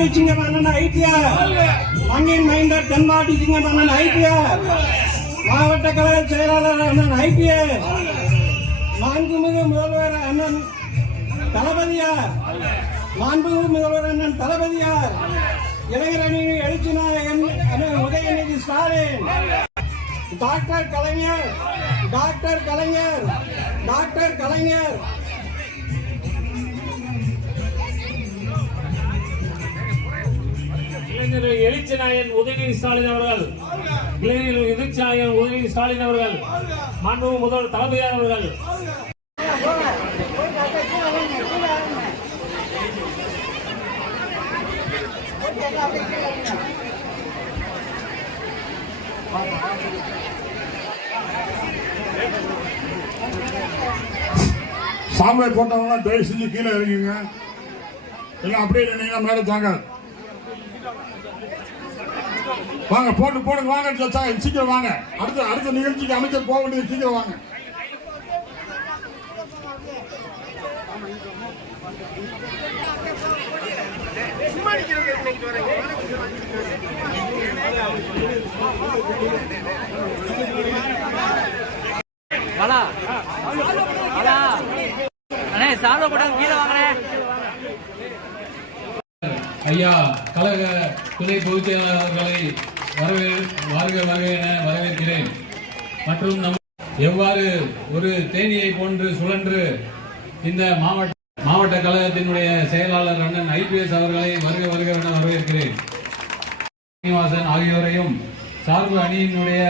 தென்பாடி சிங்கம் அண்ணன் ஐடிஆர் மண்ணின் மைந்தர் தென்பாடி சிங்கம் அண்ணன் ஐடிஆர் மாவட்ட கழக செயலாளர் அண்ணன் ஐபிஎஸ் மாண்புமிகு முதல்வர் அண்ணன் தளபதியார் மாண்புமிகு முதல்வர் அண்ணன் தளபதியார் இளைஞரணி எழுச்சி நாயகன் Udhayanidhi Stalin doctor Kalaignar doctor Kalaignar doctor Kalaignar இளைஞர்கள் எழுச்சிநாயன் உதயநிதி ஸ்டாலின் அவர்கள் இளைஞர்கள் எழுச்சிநாயன் உதயநிதி ஸ்டாலின் அவர்கள் மாண்பு முதல்வர் தளபதியார் அவர்கள். சாம்பல் போட்டவங்க தயவு செஞ்சு கீழே இறங்கிங்க எல்லாம் அப்படியே நின்னீங்கன்னா மேலே தாங்க. வாங்க போட்டு போடுங்க வாங்க சீக்கிரம் வாங்க. அடுத்த அடுத்த நிகழ்ச்சிக்கு அமைச்சர் போக வேண்டியது சீக்கிரம் வாங்க. வாடா. வாடா. அண்ணே சாதா போட்டாங்க கீழே வாங்குறேன் ஐயா கழக துணை பொதுச் செயலாளர்களை வரவே வருக வருக என வரவேற்கிறேன். மற்றும் நம் எவ்வாறு ஒரு தேனியை போன்று சுழன்று இந்த மாவட்ட மாவட்ட கழகத்தினுடைய செயலாளர் அண்ணன் ஐபிஎஸ் அவர்களை வருக வருக என வரவேற்கிறேன். சீனிவாசன் ஆகியோரையும் சார்பு அணியினுடைய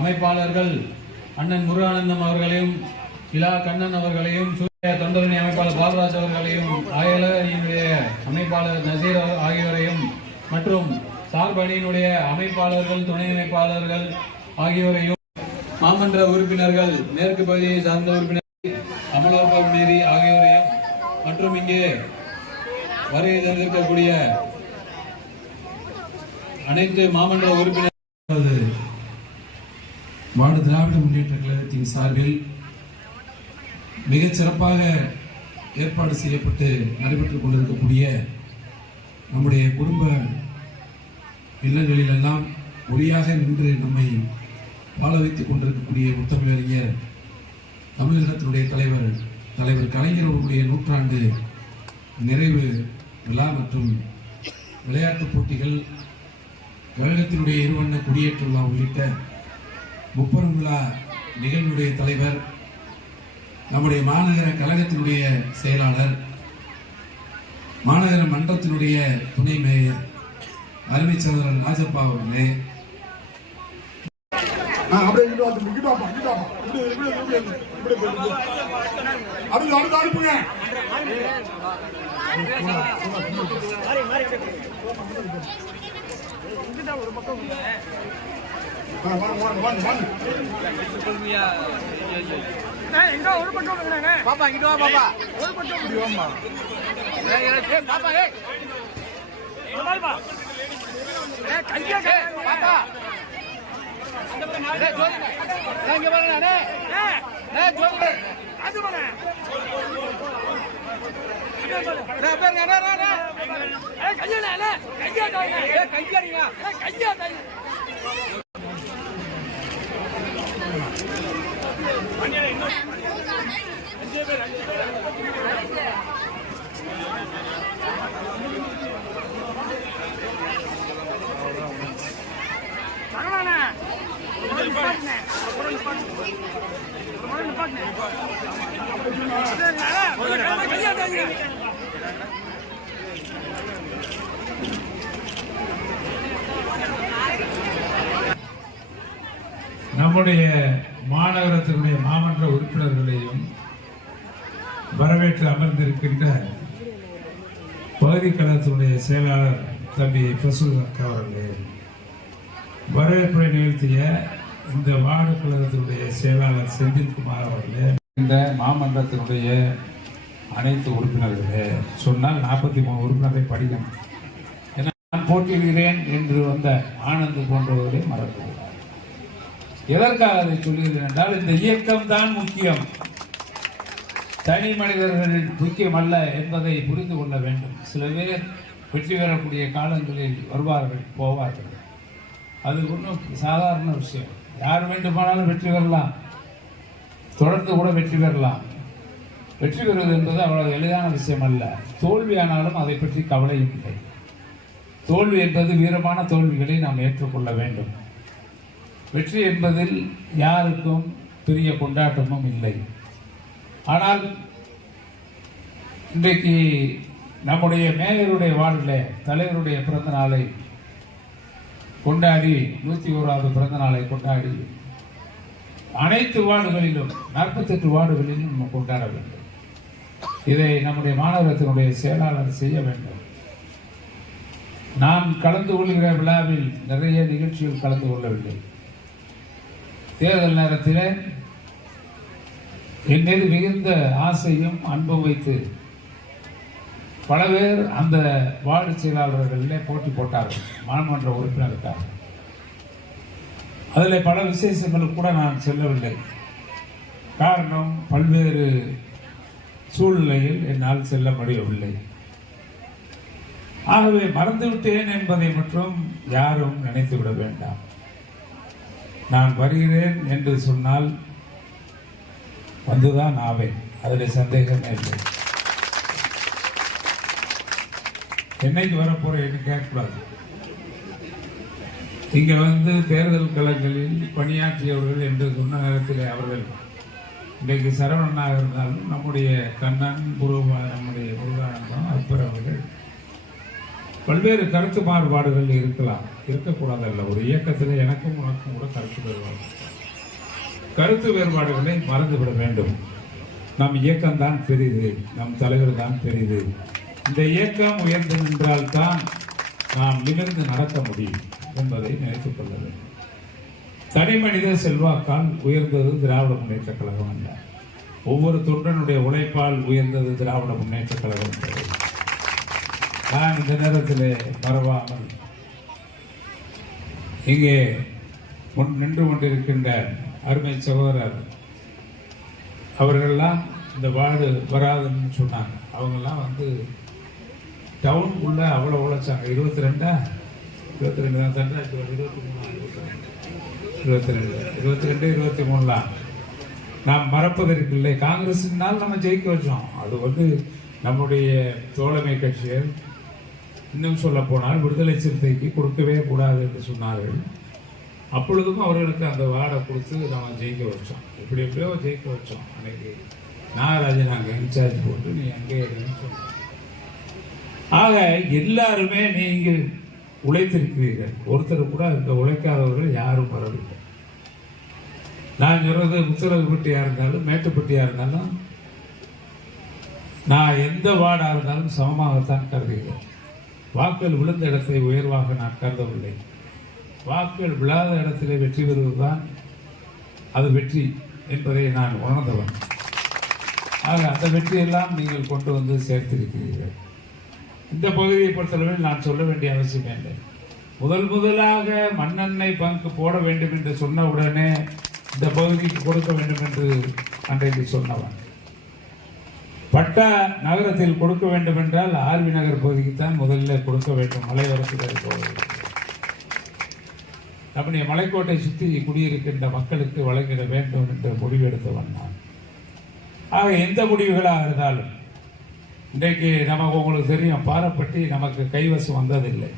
அமைப்பாளர்கள் அண்ணன் முருகானந்தம் அவர்களையும் இலா கண்ணன் அவர்களையும் சூரிய தொண்டரணி அமைப்பாளர் பாலராஜ் அவர்களையும் அயல அணியினுடைய அமைப்பாளர் நசீர் ஆகியோரையும் மற்றும் சார்பணியினுடைய அமைப்பாளர்கள் துணை அமைப்பாளர்கள் ஆகியோரையும் மாமன்ற உறுப்பினர்கள் மேற்கு பகுதியை சார்ந்த உறுப்பினர் அமலாபால் மேரி ஆகியோரையும் மற்றும் இங்கே வருகை தந்திருக்கக்கூடிய அனைத்து மாமன்ற உறுப்பினர் நமது வார்டு திராவிட முன்னேற்ற கழகத்தின் சார்பில் மிகச் சிறப்பாக ஏற்பாடு செய்யப்பட்டு நடைபெற்றுக் கொண்டிருக்கக்கூடிய நம்முடைய குடும்ப இல்லங்களிலெல்லாம் ஒளியாக நின்று நம்மை வாழ வைத்துக் கொண்டிருக்கக்கூடிய முத்தமிழறிஞர் தமிழகத்தினுடைய தலைவர் தலைவர் கலைஞர் அவர்களுடைய நூற்றாண்டு நிறைவு விழா மற்றும் விளையாட்டுப் போட்டிகள் கழகத்தினுடைய இருவண்ண குடியேற்ற விழா உள்ளிட்ட முப்பெரும் விழா நிகழ்வுடைய தலைவர் நம்முடைய மாநகர கழகத்தினுடைய செயலாளர் மாநகர மன்றத்தினுடைய துணை மேயர் அருமை சகோதரர் ராஜப்பா அவர்களே. ஆ, அப்படியே அனுப்புங்க வாங்க, வாங்க. பாப்பா இங்கிட்டு வா பாப்பா. ஏய், ஏய், பாப்பா ஏய் ஏய், கையா கை. பாப்பா ஏய், ஜோதி. ஏய், இங்க பாருங்க, அண்ணே. ஏய், ஜோதி. ஏய், பாருங்க, அண்ணே, அண்ணே, அண்ணே. ஏய், கையடிங்க. நம்முடைய மாநகரத்தினுடைய மாமன்ற உறுப்பினர்களையும் வரவேற்று அமர்ந்திருக்கின்ற பகுதி கழகத்தினுடைய செயலாளர் தம்பி பிரசுல் அவர்களே வரவேற்பை நிகழ்த்திய இந்த வார்டு கழகத்தினுடைய செயலாளர் செந்தில்குமார் அவர்களே இந்த மாமன்றத்தினுடைய அனைத்து உறுப்பினர்களே சொன்னால் நாற்பத்தி மூணு உறுப்பினரை படிக்கணும். ஏன்னா நான் போட்டியிடுகிறேன் என்று வந்த ஆனந்த் போன்றவர்களை மறக்கக்கூடாது. எதற்காக அதை சொல்கிறேன் என்றால் இந்த இயக்கம் தான் முக்கியம். தனி மனிதர்கள் அல்ல என்பதை புரிந்து கொள்ள வேண்டும். சில பேர் வெற்றி பெறக்கூடிய காலங்களில் வருவார்கள் போவார்கள். அது ஒன்றும் சாதாரண விஷயம். யார் வேண்டுமானாலும் வெற்றி பெறலாம். தொடர்ந்து கூட வெற்றி பெறலாம். வெற்றி பெறுவது என்பது அவ்வளவு எளிதான விஷயம் அல்ல. தோல்வியானாலும் அதை பற்றி கவலையும் இல்லை. தோல்வி என்பது வீரமான தோல்விகளை நாம் ஏற்றுக்கொள்ள வேண்டும். வெற்றி என்பதில் யாருக்கும் பெரிய கொண்டாட்டமும் இல்லை. ஆனால் இன்றைக்கு நம்முடைய மேயருடைய வாழ்வில் தலைவருடைய பிறந்த நாளை கொண்டாடி நூற்றி ஓராவது பிறந்த நாளை கொண்டாடி அனைத்து வார்டுகளிலும் நாற்பத்தெட்டு வார்டுகளிலும் நம்ம கொண்டாட வேண்டும். இதை நம்முடைய மாநகரத்தினுடைய செயலாளர் செய்ய வேண்டும். நான் கலந்து கொள்கிற விழாவில் நிறைய நிகழ்ச்சிகள் கலந்து கொள்ளவில்லை. தேர்தல் நேரத்தில் என் மீது மிகுந்த ஆசையும் அன்பும் வைத்து பல பேர் அந்த வார்டு செயலாளர்களிலே போட்டி போட்டார்கள். மாமன்ற உறுப்பினருக்காக அதில் பல விசேஷங்களுக்கு கூட நான் செல்லவில்லை. காரணம் பல்வேறு சூழ்நிலையில் என்னால் செல்ல முடியவில்லை. ஆகவே மறந்துவிட்டேன் என்பதை மட்டும் யாரும் நினைத்துவிட வேண்டாம். நான் வருகிறேன் என்று சொன்னால் வந்துதான் ஆவேன். அதில் சந்தேகமே இல்லை. என்னைக்கு வரப்போறேன்னு கேட்கக்கூடாது. இங்க வந்து தேர்தல் களங்களில் பணியாற்றியவர்கள் என்று சொன்ன நேரத்தில் அவர்கள் இன்றைக்கு சரவணனாக இருந்தாலும் நம்முடைய கண்ணன் குருவா நம்முடைய முருகானந்தம் அக்பர் அவர்கள் பல்வேறு கருத்து மாறுபாடுகள் இருக்கலாம் இருக்கக்கூடாதல்ல. ஒரு இயக்கத்தில் எனக்கும் உனக்கும் கூட கருத்து வேறுபாடு கருத்து வேறுபாடுகளை மறந்துவிட வேண்டும். நம் இயக்கம்தான் பெரிது நம் தலைவர் தான் பெரிது. இந்த இயக்கம் உயர்ந்து நின்றால்தான் நாம் நிமிர்ந்து நடக்க முடியும் என்பதை நினைத்துக் கொள்ள வேண்டும். தனி மனித செல்வாக்கால் உயர்ந்தது திராவிட முன்னேற்ற கழகம் அல்ல. ஒவ்வொரு தொண்டனுடைய உழைப்பால் உயர்ந்தது திராவிட முன்னேற்ற கழகம் நான் இந்த நேரத்தில் மறவாமல் இங்கே முன் நின்று கொண்டிருக்கின்ற அருமை சகோதரர் அவர்கள்லாம் இந்த வார்டு வராதுன்னு சொன்னாங்க. அவங்கெல்லாம் வந்து டவுனுக்குள்ள அவ்வளோ உழைச்சாங்க இருபத்தி ரெண்டா இருபத்தி ரெண்டு தான் சண்டை இருபத்தி மூணு இருபத்தி ரெண்டு இருபத்தி ரெண்டு இருபத்தி மூணுலாம் நாம் மறப்பதற்கு இல்லை. காங்கிரஸினால் நம்ம ஜெயிக்க வச்சோம். அது வந்து நம்முடைய தோழமை கட்சிகள் இன்னும் சொல்ல போனால் விடுதலை சிறுத்தைக்கு கொடுக்கவே கூடாது என்று சொன்னார்கள். அப்பொழுதும் அவர்களுக்கு அந்த வார்டை கொடுத்து நம்ம ஜெயிக்க வச்சோம். எப்படி எப்படியோ ஜெயிக்க வச்சோம். அன்னைக்கு நாகராஜன் அங்கே இன்சார்ஜ் போட்டு நீ அங்கே இருன்னு ஆக எல்லாருமே நீங்கள் உழைத்திருக்கிறீர்கள். ஒருத்தர் கூட இந்த உழைக்காதவர்கள் யாரும் வரவில்லை. நான் சொல்றது முத்தரகுப்பட்டியா இருந்தாலும் மேட்டுப்பட்டியாக இருந்தாலும் நான் எந்த வார்டாக இருந்தாலும் சமமாகத்தான் கருதுகிறேன். வாக்குகள் விழுந்த இடத்தை உயர்வாக நான் கருதவில்லை. வாக்குகள் விழாத இடத்திலே வெற்றி பெறுவதுதான் அது வெற்றி என்பதை நான் உணர்ந்தவன். ஆக அந்த வெற்றியெல்லாம் நீங்கள் கொண்டு வந்து சேர்த்திருக்கிறீர்கள். இந்த பகுதியை பொறுத்தளவில் நான் சொல்ல வேண்டிய அவசியம் இல்லை. முதல் முதலாக மண்ணெண்ணெய் பங்கு போட வேண்டும் என்று சொன்ன உடனே இந்த பகுதிக்கு கொடுக்க வேண்டும் என்று அன்றைக்கு சொன்னவன். பட்டா நகரத்தில் கொடுக்க வேண்டும் என்றால் ஆர்வி நகர் பகுதிக்கு தான் முதல்ல கொடுக்க வேண்டும். மலையோரத்தில் போக நம்முடைய மலைக்கோட்டை சுற்றி குடியிருக்கின்ற மக்களுக்கு வழங்கிட வேண்டும் என்று முடிவெடுத்தவன் நான். ஆக எந்த முடிவுகளாக இருந்தாலும் இன்றைக்கு நமக்கு உங்களுக்கு தெரியும் பாரப்பட்டி நமக்கு கைவசம் வந்ததில்லை.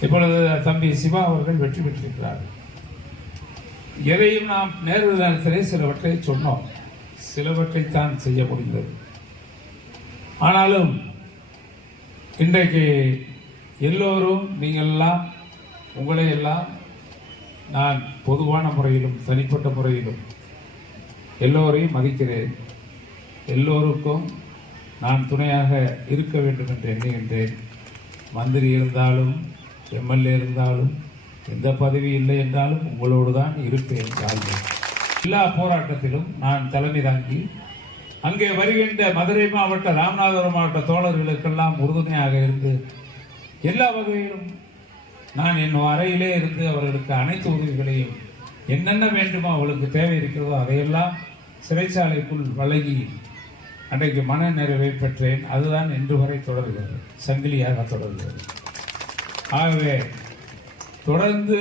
இப்பொழுது தம்பி சிவா அவர்கள் வெற்றி பெற்றிருக்கிறார். எதையும் நாம் நேரு நேரத்திலே சிலவற்றை சொன்னோம். சிலவற்றைத்தான் செய்ய முடிந்தது. ஆனாலும் இன்றைக்கு எல்லோரும் நீங்கள் எல்லாம் உங்களை எல்லாம் நான் பொதுவான முறையிலும் தனிப்பட்ட முறையிலும் எல்லோரையும் மதிக்கிறேன். எல்லோருக்கும் நான் துணையாக இருக்க வேண்டும் என்று எண்ணுகின்றேன். மந்திரி இருந்தாலும் எம்எல்ஏ இருந்தாலும் எந்த பதவி இல்லை என்றாலும் உங்களோடு தான் இருப்பேன் வாழ்வேன் எல்லா போராட்டத்திலும் நான் தலைமை தாங்கி அங்கே வருகின்ற மதுரை மாவட்ட ராமநாதபுரம் மாவட்ட தோழர்களுக்கெல்லாம் உறுதுணையாக இருந்து எல்லா வகையிலும் நான் என் அறையிலே இருந்து அவர்களுக்கு அனைத்து உதவிகளையும் என்னென்ன வேண்டுமோ அவர்களுக்கு தேவை இருக்கிறதோ அதையெல்லாம் சிறைச்சாலைக்குள் வழங்கி அன்றைக்கு மன நிறைவை பெற்றேன் அதுதான் இன்று வரை தொடர்கிறது. சங்கிலியாக தொடர்கிறது. ஆகவே தொடர்ந்து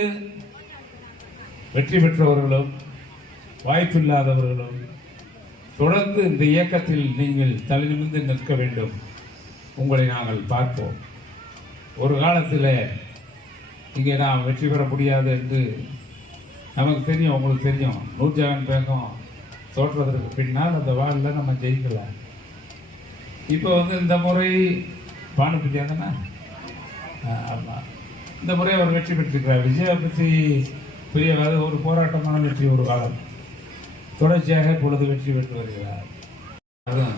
வெற்றி பெற்றவர்களும் வாய்ப்பில்லாதவர்களும் தொடர்ந்து இந்த இயக்கத்தில் நீங்கள் தலைநிமிந்து நிற்க வேண்டும். உங்களை நாங்கள் பார்ப்போம். ஒரு காலத்தில் இங்கே நாம் வெற்றி பெற முடியாது என்று நமக்கு தெரியும் உங்களுக்கு தெரியும். நூர்ஜஹான் பேகம் தோற்றுவதற்கு பின்னால் அந்த வார்டில் நம்ம ஜெயிக்கலை. இப்போ வந்து இந்த முறை பானுபதி தானே? ஆமாம் இந்த முறை அவர் வெற்றி பெற்றிருக்கிறார். விஜயை பற்றி பெரிய ஒரு போராட்டமான வெற்றி ஒரு காலம். தொடர்ச்சியாக பொழுது வெற்றி பெற்று வருகிறார். அதுவும்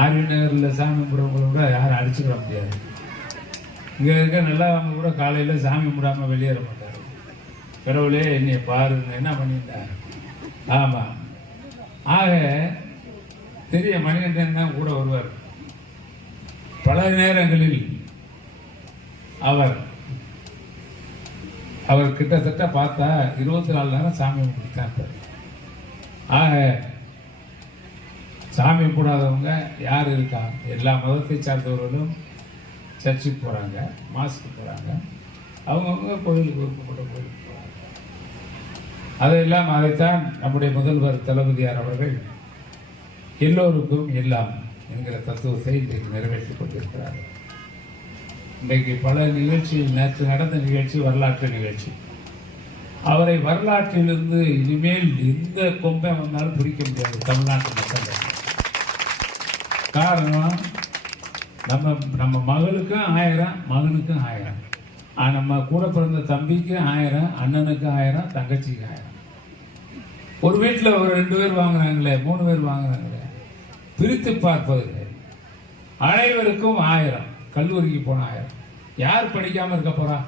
ஆர்வி நகரில் சாமி கும்பிடுறவங்களை கூட யாரும் அடிச்சுக்கிட முடியாது. இங்கே இருக்க நல்லவங்க கூட காலையில் சாமி கும்பிடாம வெளியேற மாட்டார். கடவுளே என்னை பாரு என்ன பண்ணிட்டார் ஆமாம். ஆக பெரிய மணிகண்டன் தான் கூட வருவார் பல நேரங்களில் அவர் அவர் கிட்டத்தட்ட பார்த்தா இருபத்தி நாலு நேரம் சாமி கும்பிட்டு ஆக சாமி கூடாதவங்க யார் இருக்காங்க? எல்லா மதத்தை சார்ந்தவர்களும் சர்ச்சுக்கு போகிறாங்க மாஸ்க்கு போகிறாங்க அவங்கவுங்க கோயிலுக்கு விருப்பப்பட்ட கோயிலுக்கு அதெல்லாம் அதைத்தான் நம்முடைய முதல்வர் தளபதியார் அவர்கள் எல்லோருக்கும் எல்லாம் என்கிற தத்துவத்தை இன்றைக்கு நிறைவேற்றிக் கொண்டிருக்கிறார். இன்றைக்கு பல நிகழ்ச்சி நேற்று நடந்த நிகழ்ச்சி வரலாற்று நிகழ்ச்சி. அவரை வரலாற்றிலிருந்து இனிமேல் எந்த கொம்பை வந்தாலும் பிடிக்க முடியாது தமிழ்நாட்டு மக்கள். காரணம் நம்ம நம்ம மகளுக்கும் ஆயிரம் மகனுக்கும் ஆயிரம். நம்ம கூட பிறந்த தம்பிக்கு ஆயிரம் அண்ணனுக்கு ஆயிரம் தங்கச்சிக்கு ஆயிரம். ஒரு வீட்டில் ஒரு ரெண்டு பேர் வாங்குறாங்களே மூணு பேர் வாங்குறாங்களே. பிரித்து பார்ப்பதில்லை அனைவருக்கும் ஆயிரம். கல்லூரிக்கு போன ஆயிரம். யார் படிக்காமல் இருக்க போறா?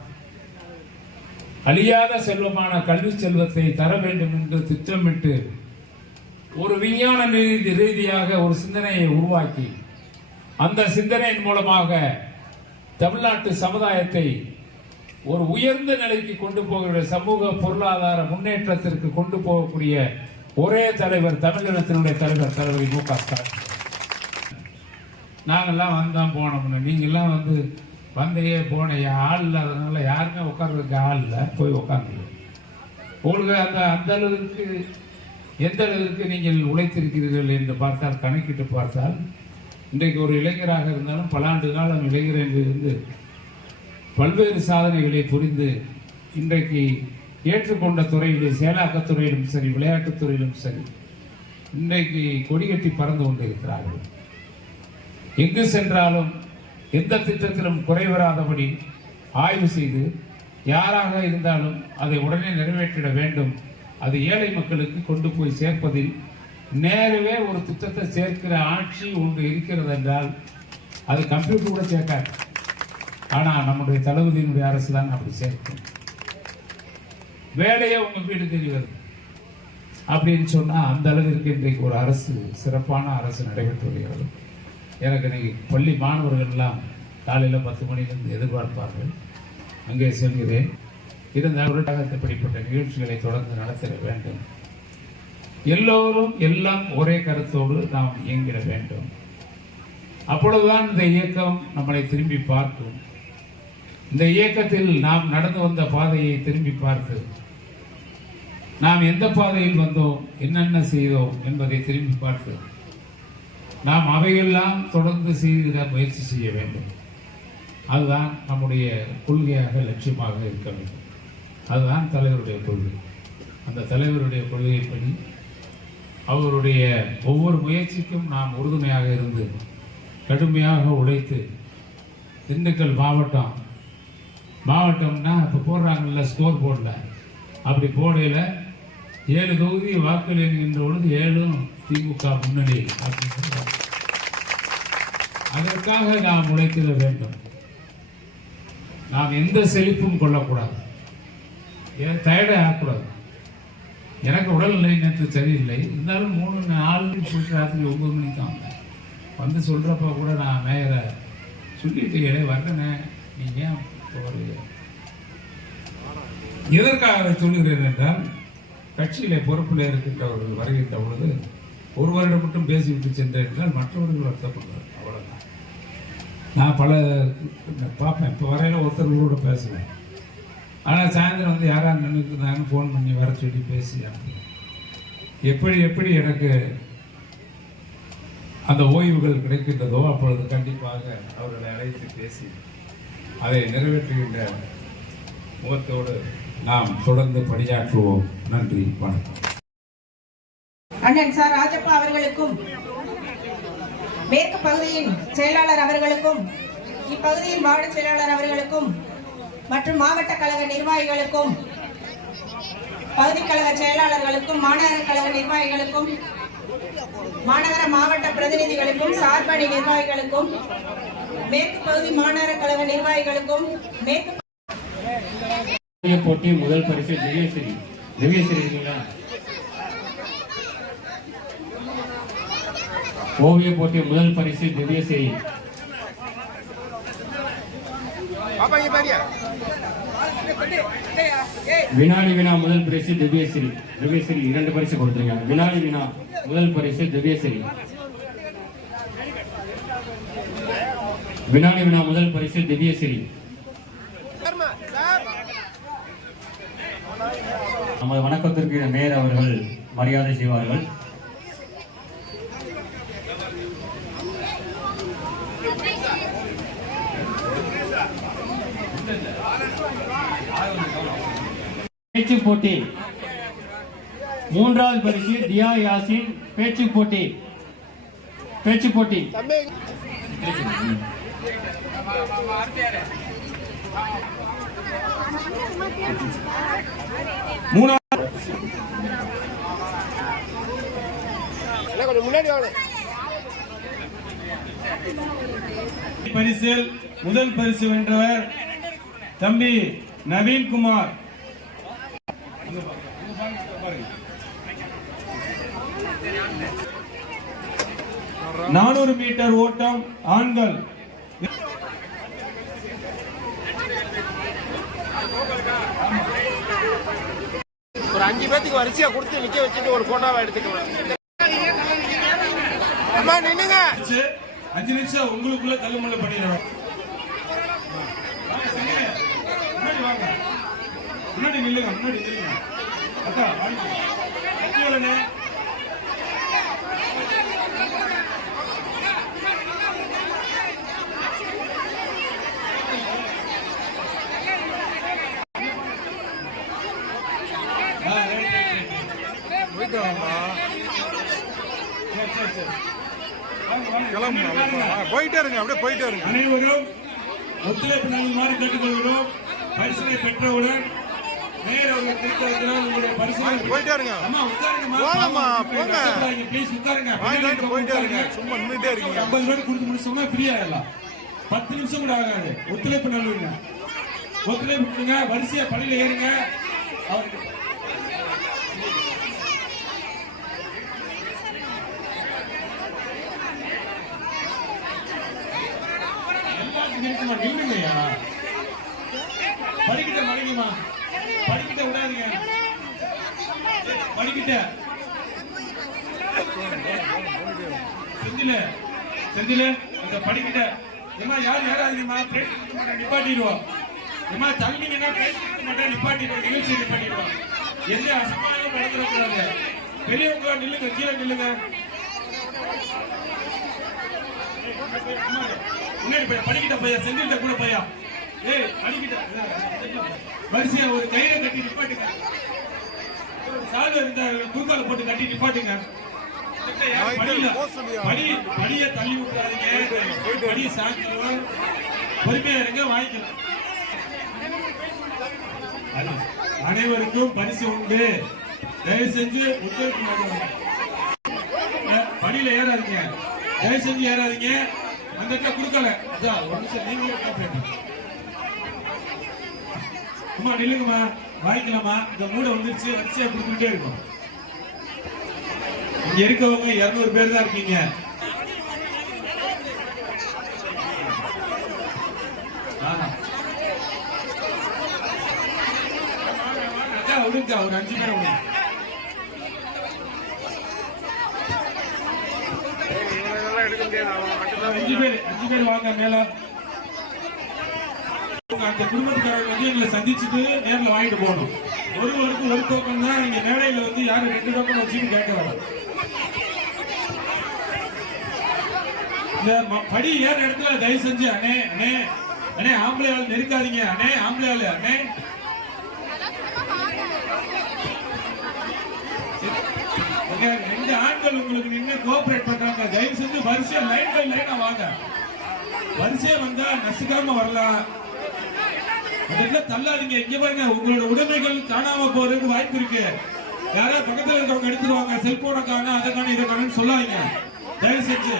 அழியாத செல்வமான கல்வி செல்வத்தை தர வேண்டும் என்று திட்டமிட்டு ஒரு விஞ்ஞான ரீதி ரீதியாக ஒரு சிந்தனையை உருவாக்கி அந்த சிந்தனையின் மூலமாக தமிழ்நாட்டு சமுதாயத்தை ஒரு உயர்ந்த நிலைக்கு கொண்டு போகிற சமூக பொருளாதார முன்னேற்றத்திற்கு கொண்டு போகக்கூடிய ஒரே தலைவர் தமிழினத்தினுடைய தலைவர் தலைவர் மு க ஸ்டாலின். நாங்கள்லாம் வந்தோம் போனோம்னு நீங்கள்லாம் வந்து வந்தையே போனைய ஆள் இல்லாதனால யாருமே உட்கார்றதுக்கு ஆள் இல்லை. போய் உட்காந்து உங்களுக்கு அந்த அந்த அளவிற்கு எந்த அளவிற்கு நீங்கள் உழைத்திருக்கிறீர்கள் என்று பார்த்தால் கணக்கிட்டு பார்த்தால் இன்றைக்கு ஒரு இளைஞராக இருந்தாலும் பல ஆண்டு காலம் இளைஞர் என்று இருந்து பல்வேறு சாதனைகளை புரிந்து இன்றைக்கு ஏற்றுக்கொண்ட துறையிலே செயலாக்கத்துறையிலும் சரி விளையாட்டுத்துறையிலும் சரி இன்றைக்கு கொடிகட்டி பறந்து கொண்டிருக்கிறார்கள். எங்கு சென்றாலும் எந்த திட்டத்திலும் குறைவராதபடி ஆய்வு செய்து யாராக இருந்தாலும் அதை உடனே நிறைவேற்றிட வேண்டும். அது ஏழை மக்களுக்கு கொண்டு போய் சேர்ப்பதில் நேரவே ஒரு திட்டத்தை சேர்க்கிற ஆட்சி ஒன்று இருக்கிறது என்றால் அது கம்ப்யூட்டர் கூட சேர்க்காது. ஆனால் நம்முடைய தளபதியினுடைய அரசு தான் அப்படி சேர்க்கும் வேலையே உங்க வீடு தேடி வருது. அப்படின்னு சொன்னா அந்த அளவிற்கு இன்றைக்கு ஒரு அரசு சிறப்பான அரசு நடைபெற்று வருகிறது. எனக்கு இன்னைக்கு பள்ளி மாணவர்கள் எல்லாம் காலையில் பத்து மணிலிருந்து எதிர்பார்ப்பார்கள். அங்கே செல்கிறேன். இருந்தாலும் இப்படிப்பட்ட நிகழ்ச்சிகளை தொடர்ந்து நடத்திட வேண்டும். எல்லோரும் எல்லாம் ஒரே கருத்தோடு நாம் இயங்கிட வேண்டும். அப்பொழுதுதான் இந்த இயக்கம் நம்மளை திரும்பி பார்க்கும். இந்த இயக்கத்தில் நாம் நடந்து வந்த பாதையை திரும்பி பார்த்து நாம் எந்த பாதையில் வந்தோம் என்னென்ன செய்தோம் என்பதை திரும்பி பார்த்து நாம் அவையெல்லாம் தொடர்ந்து செய்திட முயற்சி செய்ய வேண்டும். அதுதான் நம்முடைய கொள்கையாக லட்சியமாக இருக்க வேண்டும். அதுதான் தலைவருடைய கொள்கை. அந்த தலைவருடைய கொள்கைப்படி அவருடைய ஒவ்வொரு முயற்சிக்கும் நாம் உறுதுணையாக இருந்து கடுமையாக உழைத்து திண்டுக்கல் மாவட்டம் மாவட்டம்னா இப்போ போடுறாங்கல்ல ஸ்கோர் போர்டில் அப்படி போடையில் ஏழு தொகுதி வாக்குகள் என்கின்ற பொழுது ஏழும் திமுக முன்னணி. அப்படின்னு அதற்காக நாம் உழைத்திட வேண்டும். நாம் எந்த செழிப்பும் கொள்ளக்கூடாது. ஏன் டயர்டே ஆகக்கூடாது. எனக்கு உடல்நிலை நேற்று சரியில்லை. இருந்தாலும் மூணு நாலு போயிட்டு ராத்திரி ஒன்பது மணிக்கு தான் வந்தேன். வந்து சொல்கிறப்ப கூட நான் மேயரை சொல்லிட்டீங்களே வரனே நீங்கள் ஏன் எதற்காக அதை சொல்லுகிறேன் என்றால் கட்சியிலே பொறுப்பில் இருக்கின்றவர்கள் வருகின்ற பொழுது ஒரு வருடம் மட்டும் பேசிவிட்டு சென்றேன் என்றால் மற்றவர்கள் வருத்தப்படுவார் அவ்வளோதான் நான் பல பார்ப்பேன். இப்போ வரையில் ஒருத்தர்களோட பேசுவேன் ஆனால் சாயந்தரம் வந்து யாராவது நின்றுக்குதான்னு ஃபோன் பண்ணி வர சொல்லி பேசி எப்படி எப்படி எனக்கு அந்த ஓய்வுகள் கிடைக்கின்றதோ அப்பொழுது கண்டிப்பாக அவர்களை அழைத்து பேசி அதை நிறைவேற்றுகின்ற முகத்தோடு நாம் தொடர்ந்து பணியாற்றுவோம். நன்றி வணக்கம். அண்ணன் சார் ராஜப்பா அவர்களுக்கும் மேற்கு பகுதியின் செயலாளர் அவர்களுக்கும் இப்பகுதியின் மாவட்ட செயலாளர் அவர்களுக்கும் மற்றும் மாவட்ட கழக நிர்வாகிகளுக்கும் பகுதி கழக செயலாளர்களுக்கும் மாநகர கழக நிர்வாகிகளுக்கும் மாநகர மாவட்ட பிரதிநிதிகளுக்கும் சார்பணி நிர்வாகிகளுக்கும் மேற்கு பகுதி மாநகர கழக நிர்வாகிகளுக்கும் மேற்கு போட்டி முதல் பரிசு திவ்யஸ்ரீ திவ்யஸ்ரீ இருக்கீங்களா? ஓவிய போட்டி முதல் பரிசு திவ்யஸ்ரீ வினாடி வினா முதல் பரிசு திவ்யஸ்ரீ திவ்யஸ்ரீ இரண்டு பரிசு கொடுத்துருங்க வினாடி வினா முதல் பரிசு திவ்யஸ்ரீ வினாடி வினா முதல் பரிசு திவ்யஸ்ரீ நமது வணக்கத்திற்கு மேயர் அவர்கள் மரியாதை செய்வார்கள். பேச்சு போட்டி. மூன்றாவது பரிசு தியா யாசின் பேச்சு போட்டி. பேச்சு போட்டி. வாங்க. பரிசில் முதல் பரிசு வென்றவர் தம்பி நவீன்குமார். நானூறு மீட்டர் ஓட்டம் ஆண்கள். அஞ்சு பேத்துக்கு வரிசையா கொடுத்து நிக்க வச்சுட்டு ஒரு போட்டோவை எடுத்துக்கலாம் அம்மா நின்னுங்க அஞ்சு நிமிஷம் உங்களுக்குள்ள தள்ளுமுள்ள பண்ணிடுறோம். முன்னாடி வாங்க. முன்னாடி நில்லுங்க முன்னாடி நில்லுங்க. அக்கா எவ்வளோண்ணே போயிட்டே இருங்க அப்படியே போயிட்டே இருங்க. அனைவரும் ஒத்துழைப்பு நல்குமாறு கேட்டுக்கொள்கிறோம். பரிசனை பெற்றவுடன் மேயர் அவர்கள் திருத்த வைக்கிறார் உங்களுடைய பரிசனை போயிட்டே இருங்க. அம்மா உட்காருங்கம்மா. போங்கம்மா, போங்க. ப்ளீஸ் உட்காருங்க. வாங்கிட்டு போயிட்டே இருங்க. சும்மா நின்றுட்டே இருக்கீங்க ஐம்பது பேர் கொடுத்து முடிச்சோம்னா ஃப்ரீ ஆயிடலாம். பத்து நிமிஷம் கூட ஆகாது. ஒத்துழைப்பு நல்லுங்க ஒத்துழைப்பு கொடுங்க. வரிசையா படியில ஏறுங்க. அவருக்கு எல்லாத்துக்கும் இருக்குமா நில்லுங்கய்யா படிக்கிட்ட மனைவிமா. படிக்கிட்ட விடாதீங்க. படிக்கிட்ட. செந்தில செந்தில அந்த படிக்கிட்ட. ஏமா யார் யாராதீங்கம்மா பிளேட் நிப்பாட்டிடுவோம் ஏமா தள்ளிங்கன்னா பிளேட் மாட்டேன் நிப்பாட்டிடுவோம் நிகழ்ச்சி நிப்பாட்டிடுவோம் எந்த அசமாயம் நடந்துடக்கூடாது பெரியவங்க நில்லுங்க கீழே நில்லுங்க. முன்னாடி போய் படிக்கிட்ட பையா செந்தில்கிட்ட கூட பையா ஏய் படிக்கிட்ட வரிசையா ஒரு கயிறை கட்டி நிப்பாட்டுங்க. சால் இருந்த தூக்கால போட்டு கட்டி நிப்பாட்டுங்க. படிய தள்ளி விட்டுறாதீங்க. படி சாய்க்கணும் பொறுமையா இருங்க வாங்கிக்கலாம். அனைவருக்கும் பரிசு உண்டு. தயவு செஞ்சு. அஹ், படியில ஏறாதீங்க. தயவு செஞ்சு ஏறாதீங்க. அந்த இடத்துல கொடுக்கல. அதான் ஒரு நிமிஷம் நீங்களும் கேட்பீங்க அம்மா நில்லுங்கம்மா. வாங்கிக்கலாமா இந்த மூடை வந்துருச்சு. வரிசையா கொடுத்துட்டே இருக்கும். இங்க இருக்கவங்க இருநூறு பேர் தான் இருக்கீங்க. ஆஹா. ஒரு அஞ்சு பேர் விடுங்க. அஞ்சு பேர் அஞ்சு பேர் வாங்க மேல. அந்த குடும்பத்துக்காரங்க வந்து எங்களை சந்திச்சுட்டு நேர்ல வாங்கிட்டு போகணும். ஒருவருக்கு ஒரு டோக்கன் தான் நீங்க மேடையில வந்து யாரும் ரெண்டு டோக்கன் வச்சுட்டு கேட்கறாங்க. இந்த படி ஏற இடத்துல தயவு செஞ்சு அண்ணே அண்ணே அண்ணே ஆம்பளை ஆள் நெருக்காதீங்க அண்ணே ஆம்பளை ஆள் அண்ணே இங்க ரெண்டு ஆண்கள் உங்களுக்கு நின்று கோஆபரேட் பண்றாங்க. தயவு செஞ்சு வரிசையா லைன் பை லைனா வாங்க. வரிசையா வந்தா நசுக்காம வரலாம். அதெல்லாம் தள்ளாதீங்க. இங்க பாருங்க உங்களோட உடைமைகள் காணாம போறதுக்கு வாய்ப்பு இருக்கு. யாரா பக்கத்துல இருக்கவங்க எடுத்துருவாங்க. செல்போனை காணும் அதை காண இதை காணும் சொல்லாதீங்க. தயவு செஞ்சு.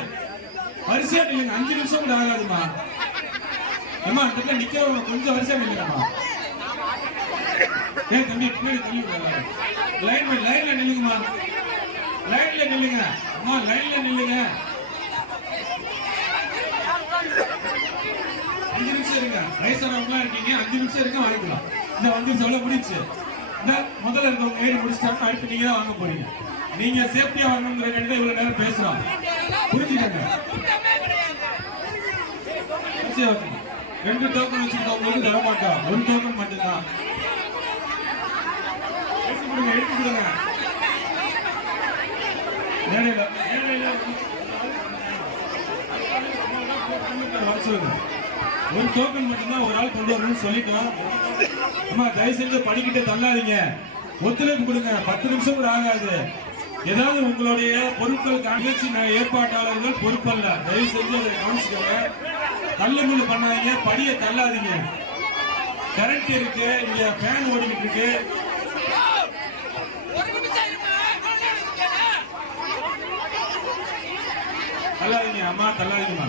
வரிசையா நில்லுங்க. அஞ்சு நிமிஷம் கூட ஆகாதுமா அம்மா அந்த இடத்துல நிக்கிறவங்க கொஞ்சம் வரிசையா நில்லுங்கம்மா. ஏன் தம்பி பின்னாடி தள்ளி விடுறாங்க லைன் லைன்ல நில்லுங்கம்மா. லைன்ல நில்லுங்க. அம்மா லைன்ல நில்லுங்க. அஞ்சு நிமிஷம் இருங்க. வயசானவங்களா இருக்கீங்க. அஞ்சு நிமிஷம் இருக்க வாங்கிக்கலாம். இந்த வந்து சொல்ல முடிச்சு? இந்த முதல்ல இருக்கவங்க ஏறி முடிச்சிட்டாங்க அடுத்து நீங்க தான் வாங்க போறீங்க. நீங்க சேஃப்டியா வரணுங்கிற வேண்டியது இவ்வளவு நேரம் பேசுறோம். புரிஞ்சுக்கங்க. ரெண்டு டோக்கன் வச்சிருக்கவங்களுக்கு தர மாட்டோம் ஒரு டோக்கன் மட்டும்தான். எடுத்து கொடுங்க எடுத்து கொடுங்க. மேடையில ஒரு டோக்கன் மட்டும்தான் ஒரு ஆள் கொண்டு வரணும்னு சொல்லிட்டோம். அம்மா தயவு செஞ்சு படிக்கிட்டே தள்ளாதீங்க. ஒத்துழைப்பு கொடுங்க. பத்து நிமிஷம் கூட ஆகாது. ஏதாவது உங்களுடைய பொருட்கள் நிகழ்ச்சி ஏற்பாட்டாளர்கள் பொறுப்பல்ல. தயவு செஞ்சு அதை கவனிச்சுக்கோங்க. தள்ளுமுள்ளு பண்ணாதீங்க. படியை தள்ளாதீங்க. கரண்ட் இருக்கு. இங்க ஃபேன் ஓடிக்கிட்டு இருக்கு. தள்ளாதீங்க அம்மா தள்ளாதீங்கம்மா